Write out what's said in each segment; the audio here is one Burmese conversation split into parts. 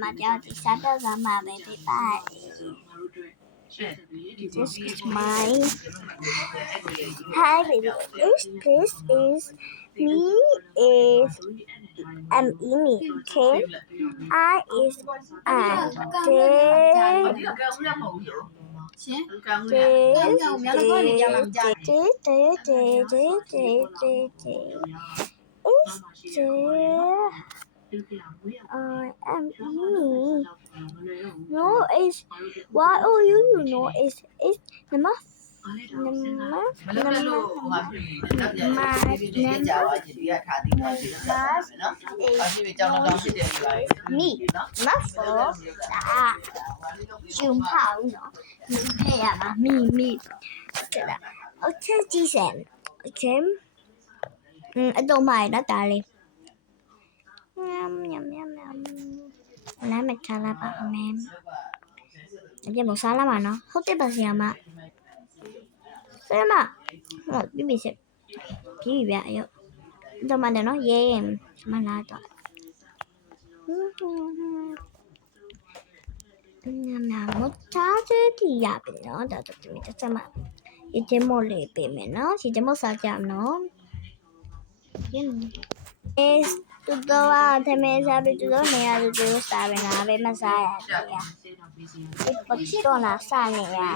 မှာကြောက်ဒီစားတော့ကမှာပဲပြပါတယ် This is my hi baby this is me is me okay I is I am me. No, it's why oh you know it's nama me muffle ah zoom how no me okay Jason okay I don't mind that darling nhầm lá mạch trà là bạn em giờ một sáng lắm mà nó không tiếp bao giờ mà thế mà cái gì sẽ cái gì vậy đâu mà để nó về mà là tội nào một tháng chứ thì giả bị nó đã tự mình chắc mà chỉ một lệ bị mẹ nó chỉ một sao chạm nó Tudo também sabe tudo mesmo, Deus sabe na vez mas ai e pode na sana ya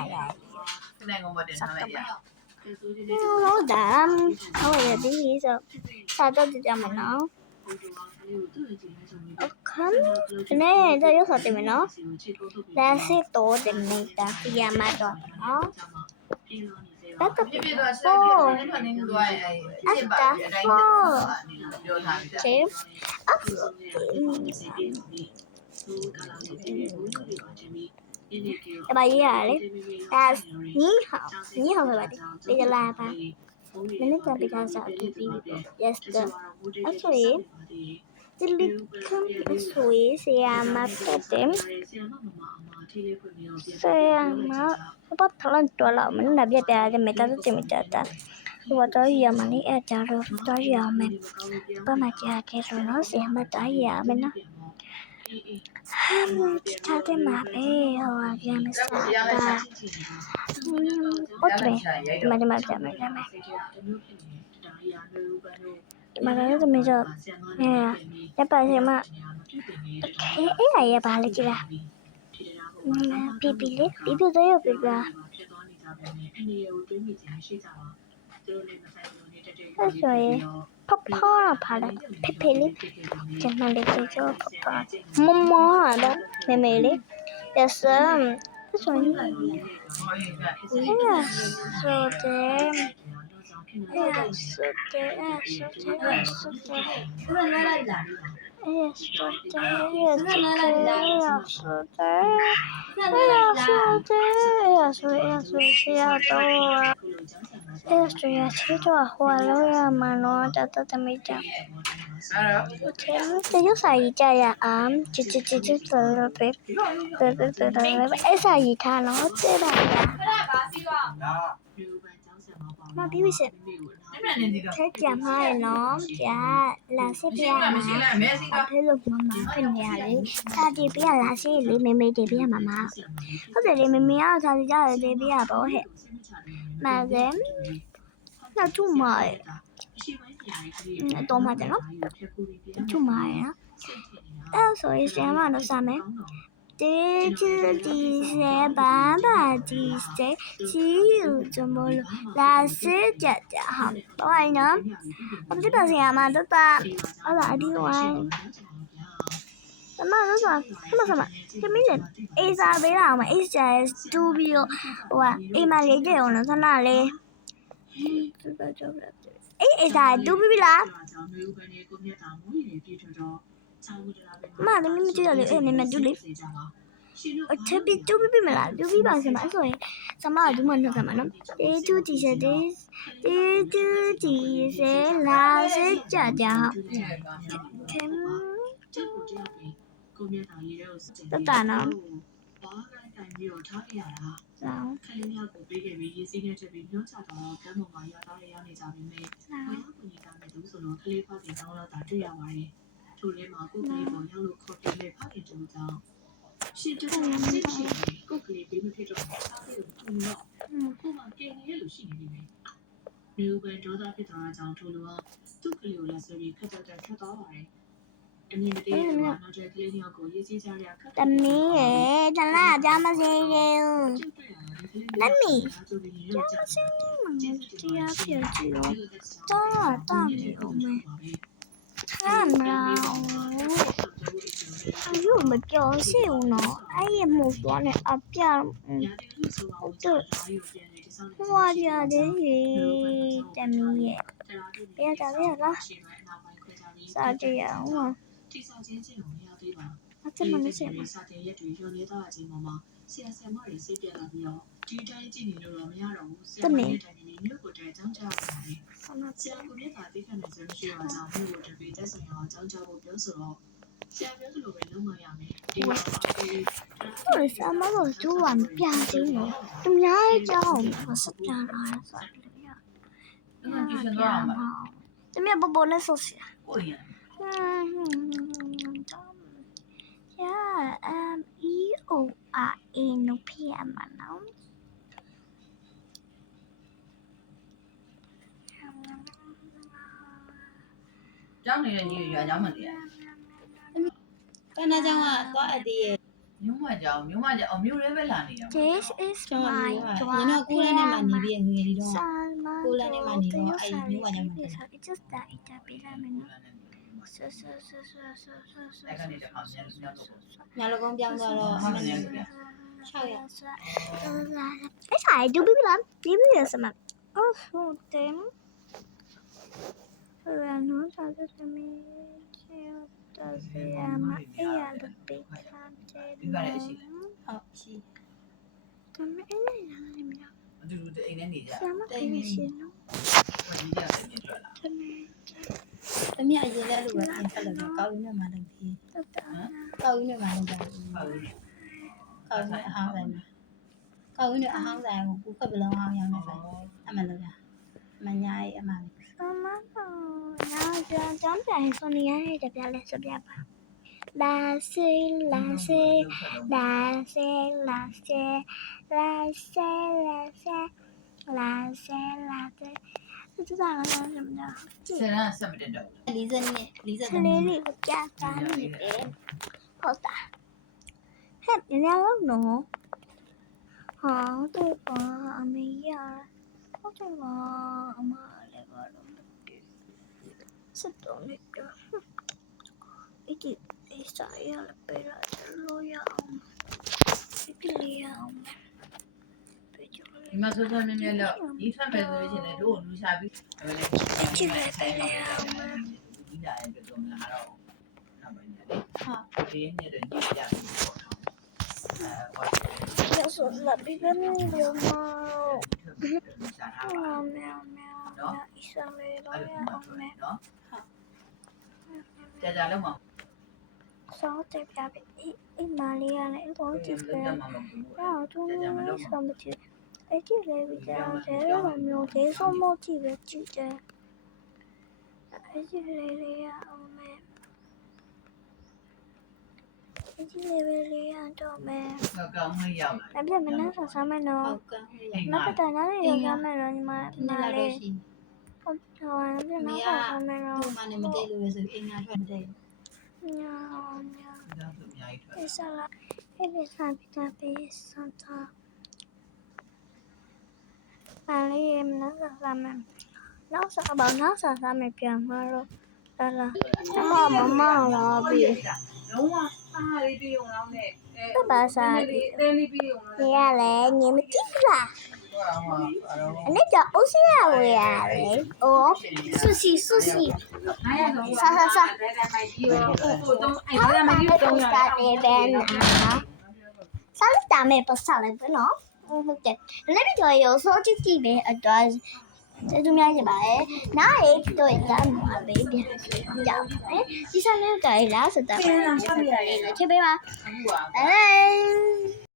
nó đã thôi là tí gì sao sao tôi cho mình nó không nè tôi yếu thật thì mình nó đã sẽ tổ thì mình đã khi mà rồi nó That's the four. That's the four. Okay. Cái bài gì đấy? Là nhí hao phải bài đi. Bây giờ là ba. Mình nói bây giờ sao thì yes the. Actually, the little suy sẽ mà tem. Sẽ mà bắt thằng lênตัวเรามันแบบจะจะไม่ตัดจะไม่ตัดว่าตัวเหี้ยมันนี่จะรู้ตัวเหี้ยมันก็มาจะแค่รู้เนาะเสียมาตัวเหี้ยมันนะถ้าได้มาเอ้หัวแกไม่ทราบว่าโอ๊ยมาจะมาแล้วจะไม่จบเนี่ยจะไปใช่ไหมเอ๊ะอะไรอะบ้าเลยจีละpipiเลยpipiตัวเยอะpipiละสวยพ่อผ่าเลยpipiเลยจะมาเลยจะชอบพ่อมัวแบบไม่เลยจะเสริมสวยเนี่ยสวยEstoy haciendo agua mano data también yo sai cha ya chi esa yi tha nó thế bà mà biết gì thế chạm hai nó chả là xếp ra mà thế lục mà phần nhà đấy ta đi biết là xí lý mày đi biết mà có thể đi mày sao đi ra đi biết bảo hệ mà dám là chú mời tôi mà nó chú mời á tao rồi sẽ mà nó sao mấy Thế chứ thì sẽ bán và thì sẽ chỉ dụ cho một là sẽ chặt học bảo anh nữa không biết là gì mà tất ta ở lại đi ngoài mà nó sao mà cái mấy lần ấy ra bây giờ mà ấy sẽ studio và ấy mà lấy cái nó sao nào lấy ấy ra studio là mà mình chưa được em mình du lịch 어차피 뚜비비 말아 뚜비 방송 말소에 sama ở mình được mà nó thế chú thì sẽ là sẽ trả giá thêm tất cả nó sao ရှင်တော်တော်စစ်ချင်ကိုယ်ကလေးဘေးမဖြစ်တော့စားပြီးတော့ကိုမှကဲနေရလို့ရှိနေပြီမျိုးပဲဒေါသဖြစ်သွားတာကြောင့်ထို့လိုအောင်သူ့ကလေးကိုလက်ဆွဲပြီးခက်တော့ထွက်သွားပါတယ်အမြင်မတည့်ရတော့နောက်ကျကလေးနှစ်ယောက်ကိုရေးစည်းကြရခက် တမီးရေတလားကြမစင်းရေနမီကြမစင်းမမတရားဖြစ်ကြည့်တော့တောင်းနေအောင်မယ်ဟာနာအယူမကြောက်စီဦးနော်အဲ့ရမို့တော့နဲ့အပြဟုတ်တော့ဟွာကြတယ်ရေတမီးရေပြရတာပြလားစားကြရအောင် တိဆောက်ခြင်းချင်းကိုမရသေးပါ အချက်မလို့ဆက်ပါ စာတင်ရက်တွေညှို့နေတော့အချိန်မှာဆရာဆရာမတွေစိတ်ပြလာပြီးတော့ဒီတိုင်းကြည့်နေလို့တော့မရတော့ဘူးဆရာမတွေတိုင်းနေမြို့ကိုတိုင်ကြောင်းကြရတယ်ဆရာကိုမြတ်တာသိခံနေစမရှိတော့ကြောင်းမြို့ကိုတပည့်တက်ဆိုင်အောင်ကြောင်းကြဖို့ပြောဆိုတော့ဆရာပြောသလိုပဲလုံးမရမယ်ဒီမှာ ဟိုဆာမလို့သူကမပြသေးဘူးသူများကြောင်းမစကြတာဆိုတယ်ဗျာတမီးဘဘနဲ့ဆိုစီ ကိုရ E-O-R-A လို့ဖြစ်ရမှာနော် ကျောင်းနေတဲ့ညီရွာကျောင်းမနေရ ကနာကျောင်းကတော့အတည်းရဲ့ မြို့မကျောင်းမြို့ရဲပဲလာနေရ This is ကျောင်းက my မြို့ကရင်းတော့ကိုလန်းနဲ့မှနေပြီးငွေဒီတော့ Salma ကိုလန်းနဲ့မှနေတော့အဲ့မြို့ကကျောင်းမှာ It's just that it be like me so အဲ့ကနေတခါပြန်ရောက်တော့ ညာလကုန်းပြောင်းသွားတော့အမနဲ့6ရက် အဲ့ဆိုင်ဒူဘီလာဒီမီရစမအော်ဟုတ်တယ်ဟိုနော်စားတဲ့သမီးချေတော့ဆရာမအေးရတဲ့ပိတ်ထားတယ် ဒီကလည်းရှိတယ် ဟုတ်ရှိ တမီးအေးလာနေမလား အတူတူအိမ်ထဲနေကြ ဆရာမအေးရှင်နော် ဒီကြတယ်မြင်ကြလား တမီး တမီးအရင်လည်းအဲ့လိုပဲအင်ဖက်လို့ကောင်းရင်းနဲ့မှလုပ်ပြီး တတ ကောင်းရင်းနဲ့မှလုပ်ကြတယ် ဟုတ် ကောင်းရင်းနဲ့အဟောင်းဆိုင်ကောင်းရင်းနဲ့အဟောင်းဆိုင်ကိုကူခက်ပလုံးအောင်ရောင်းနေဆိုင်အမှလုပ်တာမညာရေးအမှလည်း ဆမနော်ကျောင်းပြန်ဆိုနေရတယ်ပြလဲဆိုပြပါလာစေလာစေလာစေလာစေလာစေလာစေလာစေလာစေသူကလည်း什么的 ဆယ်တန်းဆက်မတက်တော့ 40နှစ်40 ကလေးလေးကိုကြားသားနေတယ်ဟုတ်တာဟဲ့ညလုံးနော်ဟာတော့အမေရဟုတ်တယ်မအမလည်းဘာလို့စတော့နေတော့ဒီစာရလည်းပြရတယ်လို့ရအောင်ဒီလေးအောင် ဒီမှာဆိုဆိုမြင်မြင်လို့ဒီထွက်မယ်ဆိုရင်လည်းတို့ကိုလူရှာပြီးဒီလာရင်တော့မလာတော့နောက်ပိုင်းလေဒီနေ့တော့ဒီကြပြီပေါ့နော် Eso es la vida de mi mamá. ရှာထားပါ Meow. Isabel, အဲ့လိုမှပြောတယ်နော်ကြာလုံးမ so te piace. E Mariana, e poi ti လုံး spiego. မှာမဟုတ်ဘူး No, tu non sono più. E ti devi dare la mia che sono motivi ci c'è. E ti devi a me. E ti devi a me. ကောင်းမရောက်လာ Abbia menato sa me ဟုတ် no. ကဲ့ Ma che non è io che me lo ma ဒီနေ့ ma လာတော့ le. ရှိ Oh, abbia menato sa me သူ no. ့မနဲ့မတည့်လို့ပဲဆိုအင်္ဂါထွက်တယ် No. ဒါဆိုအများကြီးထွက် Esa la esa santa. Vale, no sa me. No sa ba no sa me piamalo. La. Mamma la bi. လုံးဝအားလေးပြုံအောင်နဲ့ Ba ba sa. တဲလေးပြုံအောင် Ya le, ni me tifla. အဲ့ကြောင့်အုပ်စီရဝေရတယ်။အော်ဆူစီဆူစီဆာဆာဆာအဲ့ဒါမှမဟုတ်တာလေပဲနော်။စားလိုက်တာမဲ့ပတ်စားလိုက်ပဲနော်။ဟုတ်တယ်။လည်းပြောရောစောကြည့်ကြည့်ပဲအတွက်ကျေးဇူးများရှင်ပါတယ်။နားရေးတော့ရမှာပဲပြန်ကြအောင်။ဒီစားလေးကြိုင်လားစတာပဲ။ချက်ပေးပါ အခုက ။ Bye.